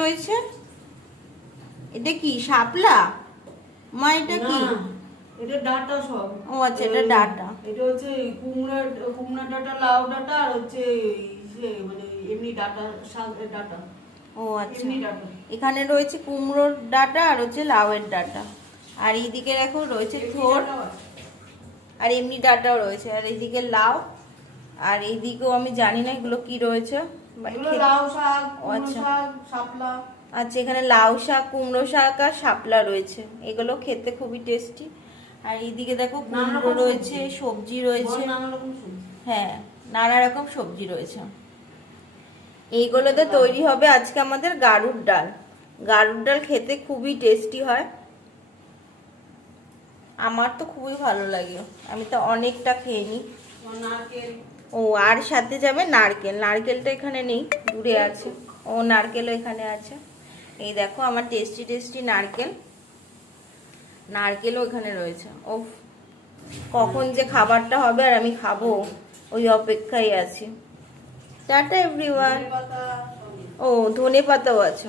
রয়েছে, এটা কি শাপলা? মা এটা কি? এটা ডাটা সব। ও আচ্ছা, এটা ডাটা। এটা হচ্ছে কুমড়া ডাটা, লাউ ডাটা, আর হচ্ছে মানে এমনি ডাটা, শাক ডাটা। ও আচ্ছা, এমনি ডাটা। এখানে রয়েছে কুমড়োর ডাটা আর হচ্ছে লাউয়ের ডাটা। আর এইদিকে দেখো রয়েছে থোর, আর এমনি ডাটাও রয়েছে। আর এইদিকে লাউ, আর এইদিকেও আমি জানি না এগুলো কি রয়েছে। লাউ শাক, আচ্ছা শাক, শাপলা। আচ্ছা, এখানে লাউ শাক, কুমড়ো শাক আর শাপলা রয়েছে। এগুলো খেতে খুবই টেস্টি। আর এইদিকে দেখো কুমড়ো রয়েছে, সবজি রয়েছে। হ্যাঁ, নানা রকম সবজি রয়েছে। এইগুলোতে তৈরি হবে আজকে আমাদের গাড়ুর ডাল। গাড়ুর ডাল খেতে খুবই টেস্টি হয়, আমার তো খুবই ভালো লাগে। আমি তো অনেকটা খেয়ে নিই। ও, আর সাথে যাবে নারকেল। নারকেলটা এখানে নেই, দূরে আছে। ও, নারকেলও এখানে আছে। এই দেখো আমার টেস্টি টেস্টি নারকেল, নারকেলও এখানে রয়েছে। ও, কখন যে খাবারটা হবে আর আমি খাবো ওই অপেক্ষায় আছি। Tata everyone. ও, ধনে পাতাও আছে।